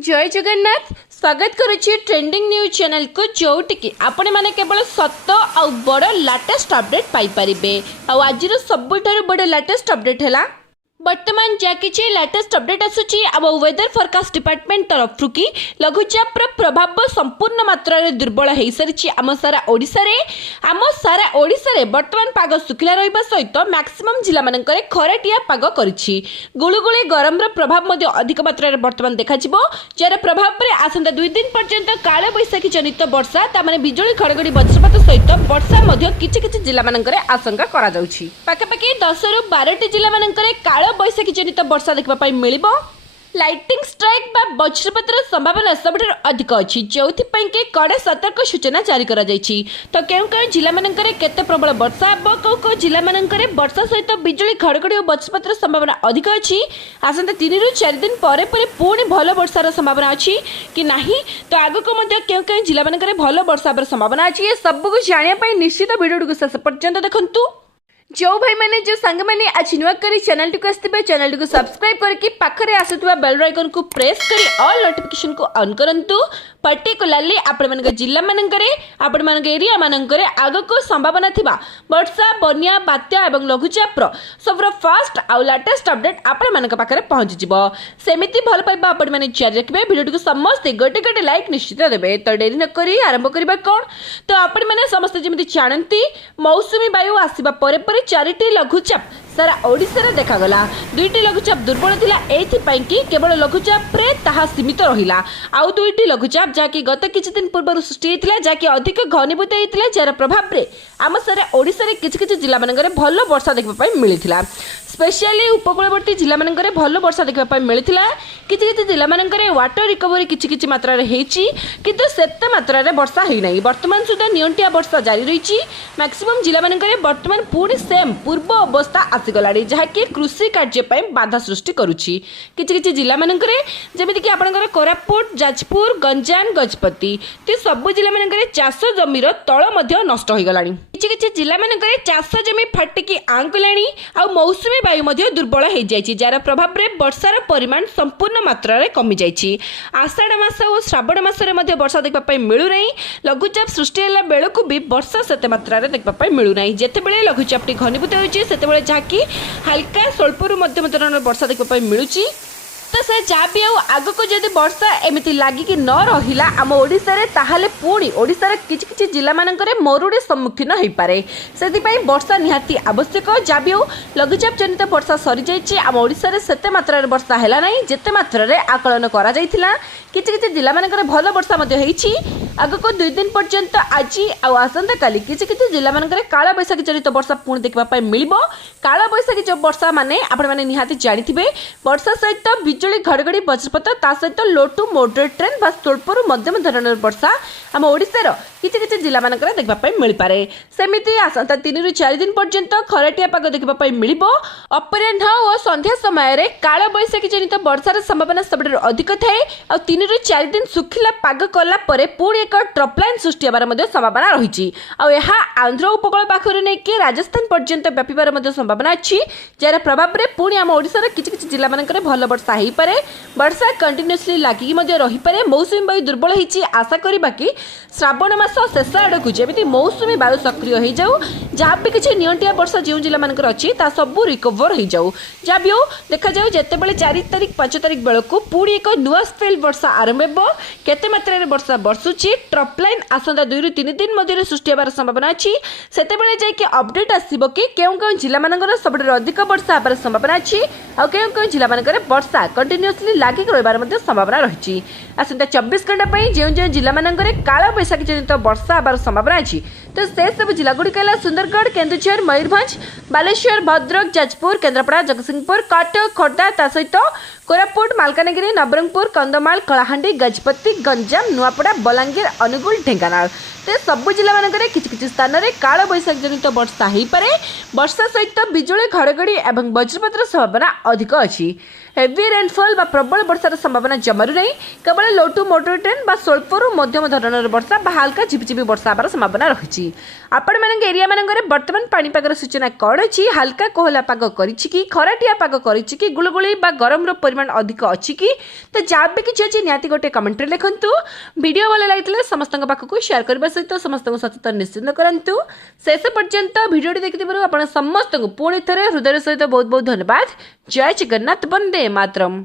जय जगन्नाथ स्वागत करुच्ची trending news channel को जोटिकी आपण मैंने केवल सत आ बड़ लाटेस्ट अपडेट पाइपर आज सबुठ बड़ लाटेस्ट अपडेट है वर्तमान जहाँ किसी लेटेस्ट अपडेट आसूची आम वेदर फोरकास्ट डिपार्टमेंट तरफ कि लघुचाप प्रभाव संपूर्ण मात्रा दुर्बल हो सारी आम सारा ओडिशा वर्तमान पाग सुखिला रहा सहित मैक्सिमम जिला मानक खराटिया पाग करिछि गुळुगुळी गरम प्रभाव अधिक मात्रा वर्तमान देखा जार प्रभाव में आसंता 2 दिन पर्यंत काल बैशाखी जनित वर्षा तामाने बिजुली घड़घड़ी वज्रपात सहित वर्षा किछि जिला मानक आशंका करा जाउछि पाखापाखि 10 ରୁ 12ଟି जिला मानक काल बैशाखी जनित वर्षा देखा मिल लाइटिंग स्ट्राइक बा वज्रपातर संभावना सबुठ अधिक अच्छी जो कड़ा सतर्क सूचना जारी करा तो क्यों जिला मानक केते प्रबल वर्षा हे कौ जिला मानक वर्षा सहित बिजुली घड़घड़ी और वज्रपातर संभावना अधिक अच्छी आसंता 3 ରୁ 4 दिन पर पुणी भल वर्षार संभावना अच्छी कि नहीं तो आगक क्यों जिला मानक भल वर्षा संभावना अच्छी ये सबको जानापी निश्चित भिडियो शेष पर्यंत देखु जो भाई मैंने जो सांग मैंने आज नुआ करी चैनल टी आसते चैनल टी सब्सक्राइब करके पाखरे आसुवा बेल आइकन को प्रेस करी ऑल नोटिफिकेशन को ऑन करंतु पर्टिकुलरली आपण मान जिला मानकरे आपण मान एरिया मानकरे आगको संभावना थिबा वर्षा बन्या बात्या एवं लघुचाप सबरो फास्ट आउ लेटेस्ट अपडेट आपण मान पाखरे पहुंच जिवो सेमिति भल पाइबा आपण माने शेयर रखबे वीडियो को समस्त गोटे गोटे लाइक निश्चित देबे तो देरी न करी आरंभ करबा कोन तो आपण माने समस्त जेमिति जानंती मौसुमी वायु आसीबा परे 4टी लघुचाप सारा ओडिशा देखागला 2टी लघुचाप दुर्बल थिला एथि कि केवल लघुचाप रे ताहा सीमित रहिला आउ 2टी लघुचाप जाकि गत किछि दिन पूर्व सृष्टि हेतिला जाकि अधिक घनीभूत हेतिला जार प्रभाव रे आम सारा ओडिशा रे किछि जिला मानकरे भल वर्षा देखबा पई मिलिथिला स्पेशली उपकूलवर्ती जिला मानकरे भल वर्षा देखबा पई मिलिथिला किछि जिला मानकरे वाटर रिकवरी किछि मात्रा रे हेछि किंतु सेते मात्रा रे वर्षा हेइ नै वर्तमान सुधा नियंटिया वर्षा जारी रहिछि मैक्सिमम जिला मानकरे वर्तमान पूर्ण सेम पूर्व अवस्था आसीगलाड़ी जहाँकि कृषि कार्य बाधा सृष्टि करुच्ची किछि जिला मानकरे जेमिति कि आपनकर कोरापुट जाजपुर गंजाम गजपति ते सब जिला मानकरे चाष जमीर तळ मध्ये नष्ट होई गलानी किछि जिला मानकरे चाष जमी फाटिकी आंकलानी आ मौसुमी वायु मध्ये दुर्बल हो जाइछि जार प्रभाव रे वर्षार परिमाण संपूर्ण मात्रा रे कमी जाइछि आषाढ़ मास और श्रावण मास रे मध्ये वर्षा देखबा पई मिलु नै लघुचाप सृष्टि होला बेलकु भी वर्षा सेते मात्रा रे देखबा पई मिलु नै जेते बेले लघुचापटी घनीभूत होइछि सेते बेले जाकी हल्का स्वल्परू मध्यम धरणर वर्षा देखा मिलूची तो से जहाँ भी आग को जब वर्षा एमती लगिकी न रहा आम ओडिशा रे ताहाले पुणी ओडिशार किछि जिला मानकरे मरुड़ी सम्मुखीन हो पारे से वर्षा निहाती आवश्यक जहाँ भी लघुचाप जनित वर्षा सरी जाइए आम ओडिशा रे सेते मात्रा वर्षा है ना जेते मात्रा आकलन करा जाइथिला किछि जिला मानकरे भल वर्षा होइछि आगक 2 दिन पर्यंत आज आसंता काली किछि जिला मानकरे काला बैशाखी जनित वर्षा पुणी देखा मिलिबो काला बैशाखी जो वर्षा माने आपण माने निहाती जानिथिबे वर्षा सहित बिजुली घड़घड़ी वज्रपात ता सहित लो टू मॉडरेट ट्रेन बा स्वल्परू मध्यम धरणर वर्षा आम ओडिशार किछि जिला मानकरे देखबा मिल पारे सेमिति आसंता 3 ରୁ 4 दिन पर्यंत खराटिया पाग देखबा मिलिबो अपराह्न और संध्या समय रे काला बैशाखी जनित वर्षार संभावना सबुठ अधिक थाए आ 3 ରୁ 4 दिन सुखिला पाग कला परे पुणी एक ट्रपलाइन सृष्टि होबार मध्ये संभावना रहिछि आ एहा आंध्र उपकूल पाखरु नै कि राजस्थान पर्यंत व्यापीबार मध्ये संभावना अछि जार प्रभाव रे पुणी आम ओडिशार किछि जिला मानकरे भल वर्षा हेइ पारे वर्षा कंटिन्यूअसली लागि मध्ये रहि पारे मौसुमी वायु दुर्बल हिछि आशा करिबा कि श्रावण मास शेष आड़कू जमी मौसुमी वायु सक्रिय हो जाऊ जहाँ भी किसी नियंटिया वर्षा जो जिला मानकर अच्छी सबू रिकवर हो जाऊ जहाँ भी देखा जाऊ जितेबाला 4 तारिख 5 तारिख बेलू पुणी एक नुआ स्पेल वर्षा आरंभ हो केते मात्रा वर्षा बर्षुची ट्रपलाइन आसंता 2 ରୁ 3 दिन मध्य सृष्टि होबार संभावना अच्छी से जाकि अपडेट आसो कि केउं जिला मानकर सबुठ अधिक वर्षा होबार संभावना अच्छी आ केउं जिला मानकर वर्षा कंटिन्यूअसली लागिक रहिबार संभावना रही आसंता 24 घंटा जो जिला मानकर काला बैशाखी जनित वर्षा होबार संभावना अच्छी तो से सब जिला गुड़िक सुंदरगढ़ केन्दुझर मयूरभंज बालेश्वर भद्रक जाजपुर केन्द्रापड़ा जगतसिंहपुर कटक खोर्धा ता सहित कोरापुट मालकानगिरी नवरंगपुर कंधमाल कलाहांडी गजपति गंजाम नुआपड़ा बलांगीर अनुगुल ढेंकानाल तो सबु जिला मानकरे किछि स्थान में काल बैशाखी जनित वर्षा हो पारे वर्षा सहित बिजुली घड़घड़ी और वज्रपातर संभावना अधिक अच्छी हेवी रेनफॉल बा प्रबल वर्षार संभावना जमारू नहीं केवल लो टू मॉडरेट ट्रेन बा स्वल्परू मध्यम धरणर वर्षा बा हल्का झिपिझिपि वर्षा होबार संभावना रही आपण मान एरिया मानकरे वर्तमान पाणीपागर सूचना कौन अच्छी हल्का कोहला पाग करिछि कि खराटिया पाग करिछि कि गुळगुळी बा गरम रो परिमाण परिमाण अधिक अच्छी कि तो जहाँ भी किसी अच्छी निहाती गोटे कमेंट लिखु वीडियो भल लगी समस्त पाखक शेयर करने सहित समस्त सचेतन निश्चिंत करूँ शेष पर्यंत भिडियो देखिथिबारु आपण समस्त पुणी थे हृदय सहित बहुत बहुत धन्यवाद। जय जगन्नाथ, वंदे मातरम।